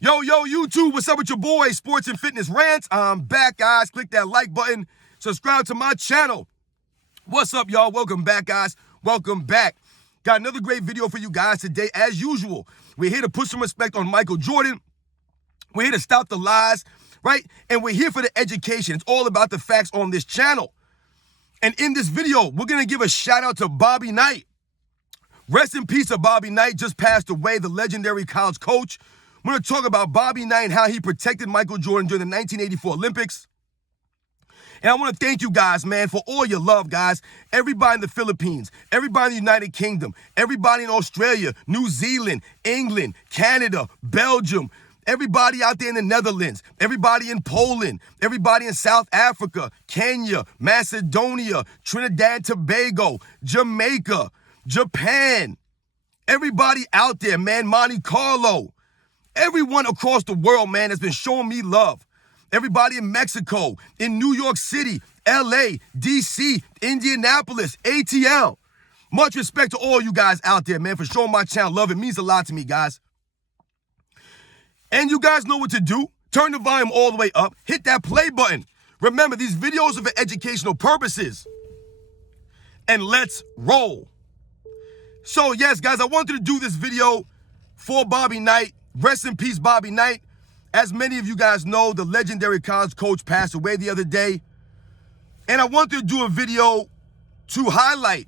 Yo, YouTube, what's up with your boy, Sports and Fitness Rants? I'm back, guys. Click that like button. Subscribe to my channel. What's up, y'all? Welcome back, guys. Welcome back. Got another great video for you guys today, as usual. We're here to put some respect on Michael Jordan. We're here to stop the lies, right? And we're here for the education. It's all about the facts on this channel. And in this video, we're going to give a shout out to Bobby Knight. Rest in peace to Bobby Knight, just passed away, the legendary college coach. We're going to talk about Bobby Knight and how he protected Michael Jordan during the 1984 Olympics. And I want to thank you guys, man, for all your love, guys. Everybody in the Philippines, everybody in the United Kingdom, everybody in Australia, New Zealand, England, Canada, Belgium, everybody out there in the Netherlands, everybody in Poland, everybody in South Africa, Kenya, Macedonia, Trinidad, Tobago, Jamaica, Japan, everybody out there, man, Monte Carlo. Everyone across the world, man, has been showing me love. Everybody in Mexico, in New York City, LA, DC, Indianapolis, ATL. Much respect to all you guys out there, man, for showing my channel love. It means a lot to me, guys. And you guys know what to do. Turn the volume all the way up. Hit that play button. Remember, these videos are for educational purposes. And let's roll. So, yes, guys, I wanted to do this video for Bobby Knight. Rest in peace, Bobby Knight. As many of you guys know, the legendary college coach passed away the other day. And I wanted to do a video to highlight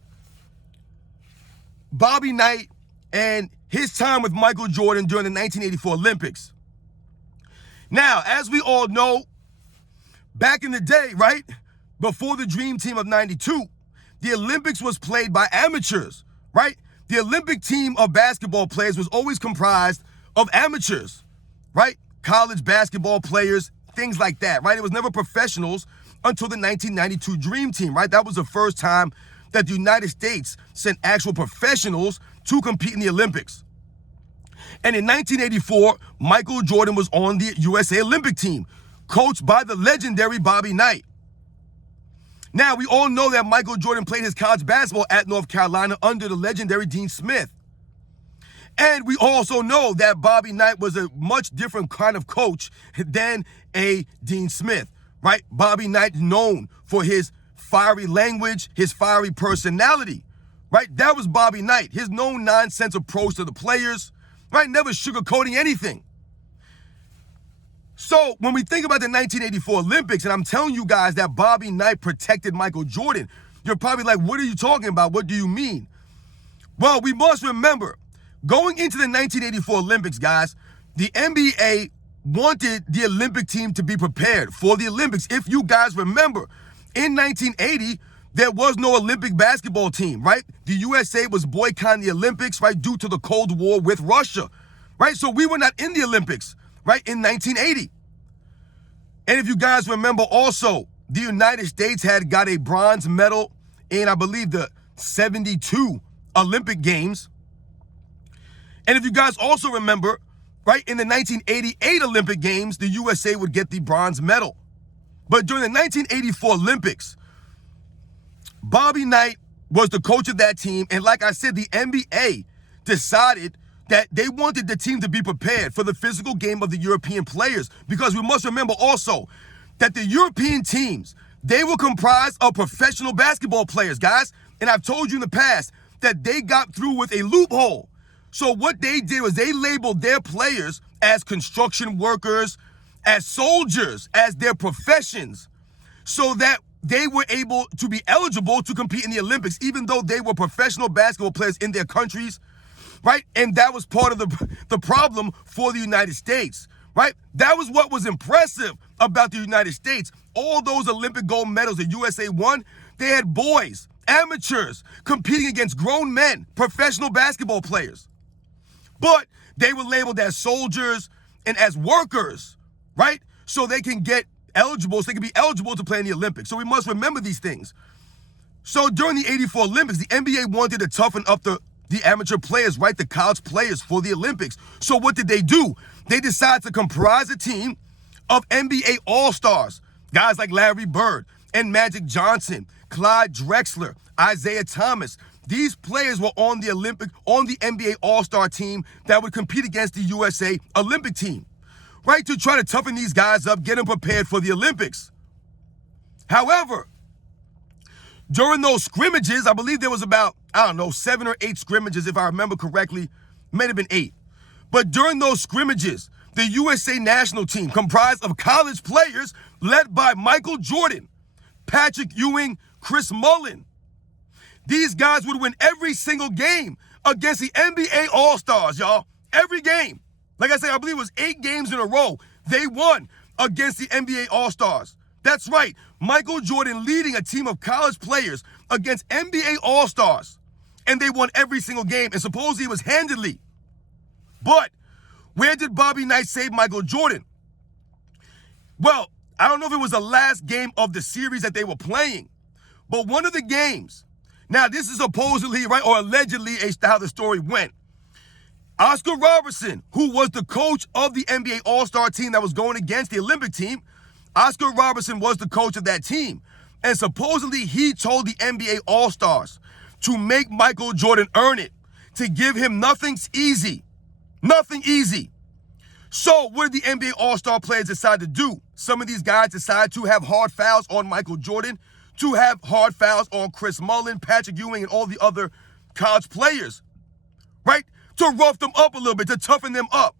Bobby Knight and his time with Michael Jordan during the 1984 Olympics. Now, as we all know, back in the day, right, before the Dream Team of 92, the Olympics was played by amateurs, right? The Olympic team of basketball players was always comprised of amateurs, right? College basketball players, things like that, right? It was never professionals until the 1992 Dream Team, right? That was the first time that the United States sent actual professionals to compete in the Olympics. And in 1984, Michael Jordan was on the USA Olympic team, coached by the legendary Bobby Knight. Now, we all know that Michael Jordan played his college basketball at North Carolina under the legendary Dean Smith. And we also know that Bobby Knight was a much different kind of coach than a Dean Smith, right? Bobby Knight known for his fiery language, his fiery personality, right? That was Bobby Knight, his no-nonsense approach to the players, right? Never sugarcoating anything. So when we think about the 1984 Olympics, and I'm telling you guys that Bobby Knight protected Michael Jordan, you're probably like, what are you talking about? What do you mean? Well, we must remember, going into the 1984 Olympics, guys, the NBA wanted the Olympic team to be prepared for the Olympics. If you guys remember, in 1980, there was no Olympic basketball team, right? The USA was boycotting the Olympics, right, due to the Cold War with Russia, right? So we were not in the Olympics, right, in 1980. And if you guys remember also, the United States had got a bronze medal in, I believe, the 72 Olympic Games. And if you guys also remember, right, in the 1988 Olympic Games, the USA would get the bronze medal. But during the 1984 Olympics, Bobby Knight was the coach of that team. And like I said, the NBA decided that they wanted the team to be prepared for the physical game of the European players. Because we must remember also that the European teams, they were comprised of professional basketball players, guys. And I've told you in the past that they got through with a loophole. So what they did was they labeled their players as construction workers, as soldiers, as their professions, so that they were able to be eligible to compete in the Olympics, even though they were professional basketball players in their countries, right? And that was part of the problem for the United States, right? That was what was impressive about the United States. All those Olympic gold medals the USA won, they had boys, amateurs, competing against grown men, professional basketball players. But they were labeled as soldiers and as workers, right? So they can get eligible, so they can be eligible to play in the Olympics. So we must remember these things. So during the 84 Olympics, the NBA wanted to toughen up the amateur players, right? The college players for the Olympics. So what did they do? They decided to comprise a team of NBA All-Stars, guys like Larry Bird and Magic Johnson, Clyde Drexler, Isaiah Thomas. These players were on the NBA All-Star team that would compete against the USA Olympic team. right, to try to toughen these guys up, get them prepared for the Olympics. However, during those scrimmages, I believe there was about, 7 or 8 scrimmages, if I remember correctly. May have been 8. But during those scrimmages, the USA national team, comprised of college players led by Michael Jordan, Patrick Ewing, Chris Mullin, these guys would win every single game against the NBA All-Stars, y'all. Every game. Like I said, I believe it was 8 games in a row they won against the NBA All-Stars. That's right. Michael Jordan leading a team of college players against NBA All-Stars. And they won every single game, and supposedly it was handedly. But where did Bobby Knight save Michael Jordan? Well, I don't know if it was the last game of the series that they were playing, but one of the games. Now, this is supposedly, right, or allegedly how the story went. Oscar Robertson, who was the coach of the NBA All-Star team that was going against the Olympic team, Oscar Robertson was the coach of that team. And supposedly he told the NBA All-Stars to make Michael Jordan earn it, to give him nothing easy. Nothing easy. So what did the NBA All-Star players decide to do? Some of these guys decided to have hard fouls on Michael Jordan, to have hard fouls on Chris Mullin, Patrick Ewing, and all the other college players, right? To rough them up a little bit, to toughen them up,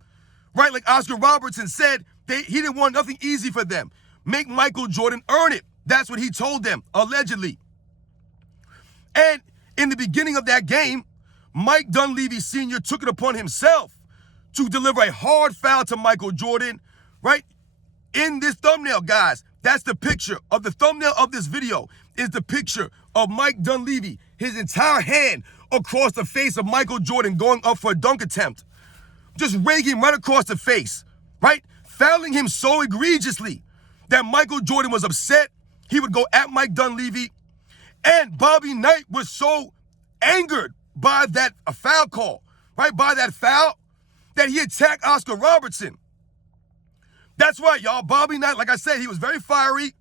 right? Like Oscar Robertson said, he didn't want nothing easy for them. Make Michael Jordan earn it. That's what he told them, allegedly. And in the beginning of that game, Mike Dunleavy Sr. took it upon himself to deliver a hard foul to Michael Jordan, right? In this thumbnail, guys, that's the picture of the thumbnail of this video is the picture of Mike Dunleavy, his entire hand across the face of Michael Jordan going up for a dunk attempt. Just raking him right across the face, right? Fouling him so egregiously that Michael Jordan was upset. He would go at Mike Dunleavy. And Bobby Knight was so angered by that foul call, right? By that foul, that he attacked Oscar Robertson. That's right, y'all. Bobby Knight, like I said, he was very fiery.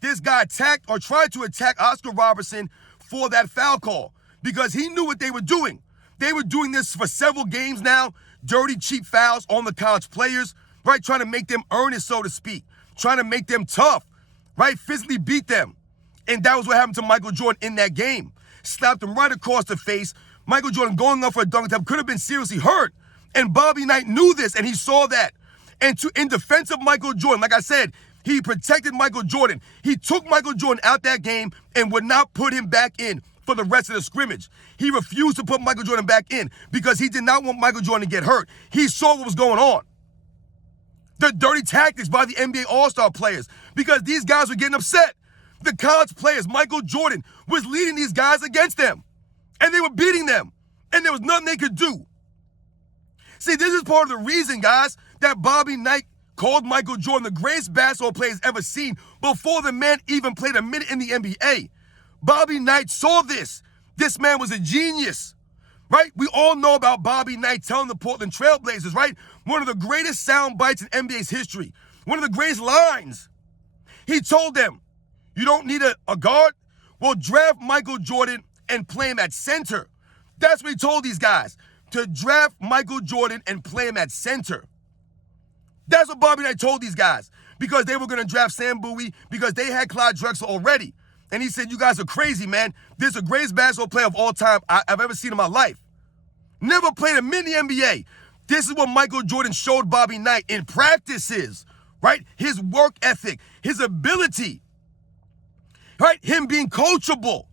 This guy attacked or tried to attack Oscar Robertson for that foul call because he knew what they were doing. They were doing this for several games now, dirty, cheap fouls on the college players, right? Trying to make them earn it, so to speak. Trying to make them tough, right? Physically beat them. And that was what happened to Michael Jordan in that game. Slapped him right across the face. Michael Jordan going up for a dunk attempt could have been seriously hurt. And Bobby Knight knew this, and he saw that. And in defense of Michael Jordan, like I said, he protected Michael Jordan. He took Michael Jordan out that game and would not put him back in for the rest of the scrimmage. He refused to put Michael Jordan back in because he did not want Michael Jordan to get hurt. He saw what was going on. The dirty tactics by the NBA All-Star players because these guys were getting upset. The college players, Michael Jordan, was leading these guys against them. And they were beating them. And there was nothing they could do. See, this is part of the reason, guys, that Bobby Knight called Michael Jordan the greatest basketball player he's ever seen before the man even played a minute in the NBA. Bobby Knight saw this. This man was a genius, right? We all know about Bobby Knight telling the Portland Trail Blazers, right? One of the greatest sound bites in NBA's history. One of the greatest lines. He told them, you don't need a guard? Well, draft Michael Jordan and play him at center. That's what he told these guys, to draft Michael Jordan and play him at center. That's what Bobby Knight told these guys because they were going to draft Sam Bowie because they had Clyde Drexler already. And he said, you guys are crazy, man. This is the greatest basketball player of all time I've ever seen in my life. Never played a mini NBA. This is what Michael Jordan showed Bobby Knight in practices, right? His work ethic, his ability, right? Him being coachable.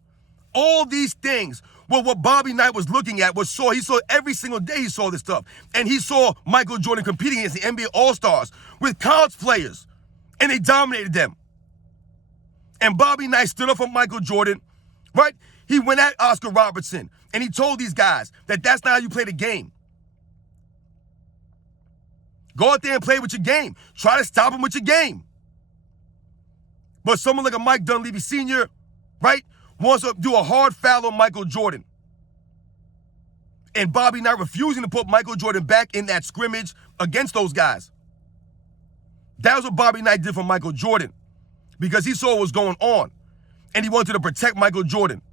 All these things were what Bobby Knight was looking at, he saw every single day he saw this stuff. And he saw Michael Jordan competing against the NBA All-Stars with college players. And they dominated them. And Bobby Knight stood up for Michael Jordan, right? He went at Oscar Robertson. And he told these guys that that's not how you play the game. Go out there and play with your game. Try to stop him with your game. But someone like a Mike Dunleavy Sr., right, wants to do a hard foul on Michael Jordan. And Bobby Knight refusing to put Michael Jordan back in that scrimmage against those guys. That was what Bobby Knight did for Michael Jordan because he saw what was going on. And he wanted to protect Michael Jordan.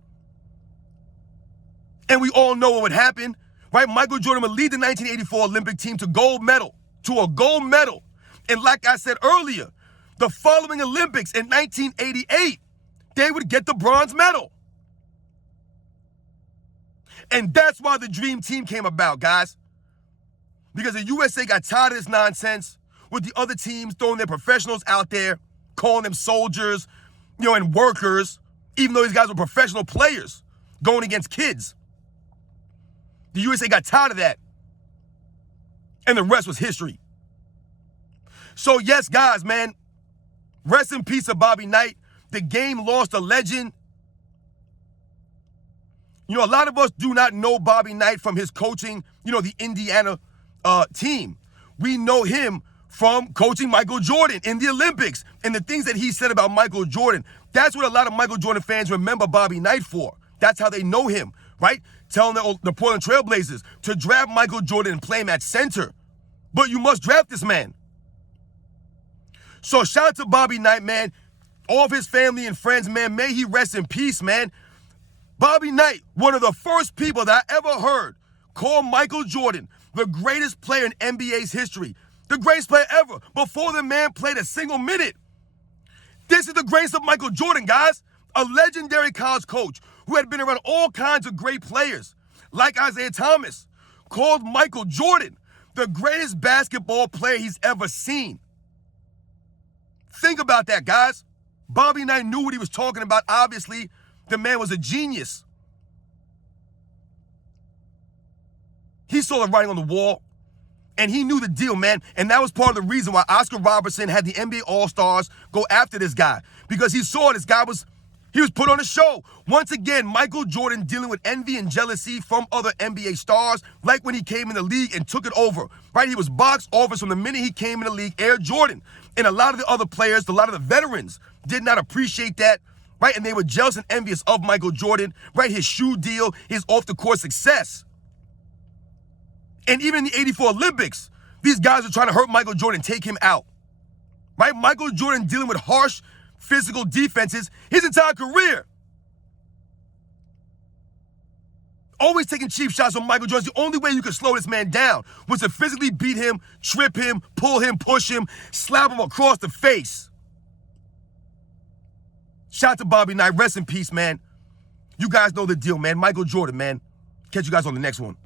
And we all know what would happen, right? Michael Jordan would lead the 1984 Olympic team to a gold medal. And like I said earlier, the following Olympics in 1988, they would get the bronze medal. And that's why the Dream Team came about, guys. Because the USA got tired of this nonsense with the other teams throwing their professionals out there, calling them soldiers, and workers, even though these guys were professional players going against kids. The USA got tired of that. And the rest was history. So yes, guys, man, rest in peace to Bobby Knight. The game lost a legend. A lot of us do not know Bobby Knight from his coaching, the Indiana team. We know him from coaching Michael Jordan in the Olympics and the things that he said about Michael Jordan. That's what a lot of Michael Jordan fans remember Bobby Knight for. That's how they know him, right? Telling the Portland Trailblazers to draft Michael Jordan and play him at center. But you must draft this man. So shout out to Bobby Knight, man. All of his family and friends, man. May he rest in peace, man. Bobby Knight, one of the first people that I ever heard call Michael Jordan the greatest player in NBA's history. The greatest player ever, before the man played a single minute. This is the greatest of Michael Jordan, guys. A legendary college coach who had been around all kinds of great players, like Isaiah Thomas, called Michael Jordan the greatest basketball player he's ever seen. Think about that, guys. Bobby Knight knew what he was talking about. Obviously, the man was a genius. He saw the writing on the wall, and he knew the deal, man. And that was part of the reason why Oscar Robertson had the NBA All-Stars go after this guy, because he saw this guy was put on a show. Once again, Michael Jordan dealing with envy and jealousy from other NBA stars, like when he came in the league and took it over, right? He was box office from the minute he came in the league, Air Jordan. And a lot of the other players, a lot of the veterans did not appreciate that, right? And they were jealous and envious of Michael Jordan, right? His shoe deal, his off-the-court success. And even in the 84 Olympics, these guys are trying to hurt Michael Jordan, take him out, right? Michael Jordan dealing with harsh physical defenses his entire career. Always taking cheap shots on Michael Jordan. The only way you could slow this man down was to physically beat him, trip him, pull him, push him, slap him across the face. Shout out to Bobby Knight. Rest in peace, man. You guys know the deal, man. Michael Jordan, man. Catch you guys on the next one.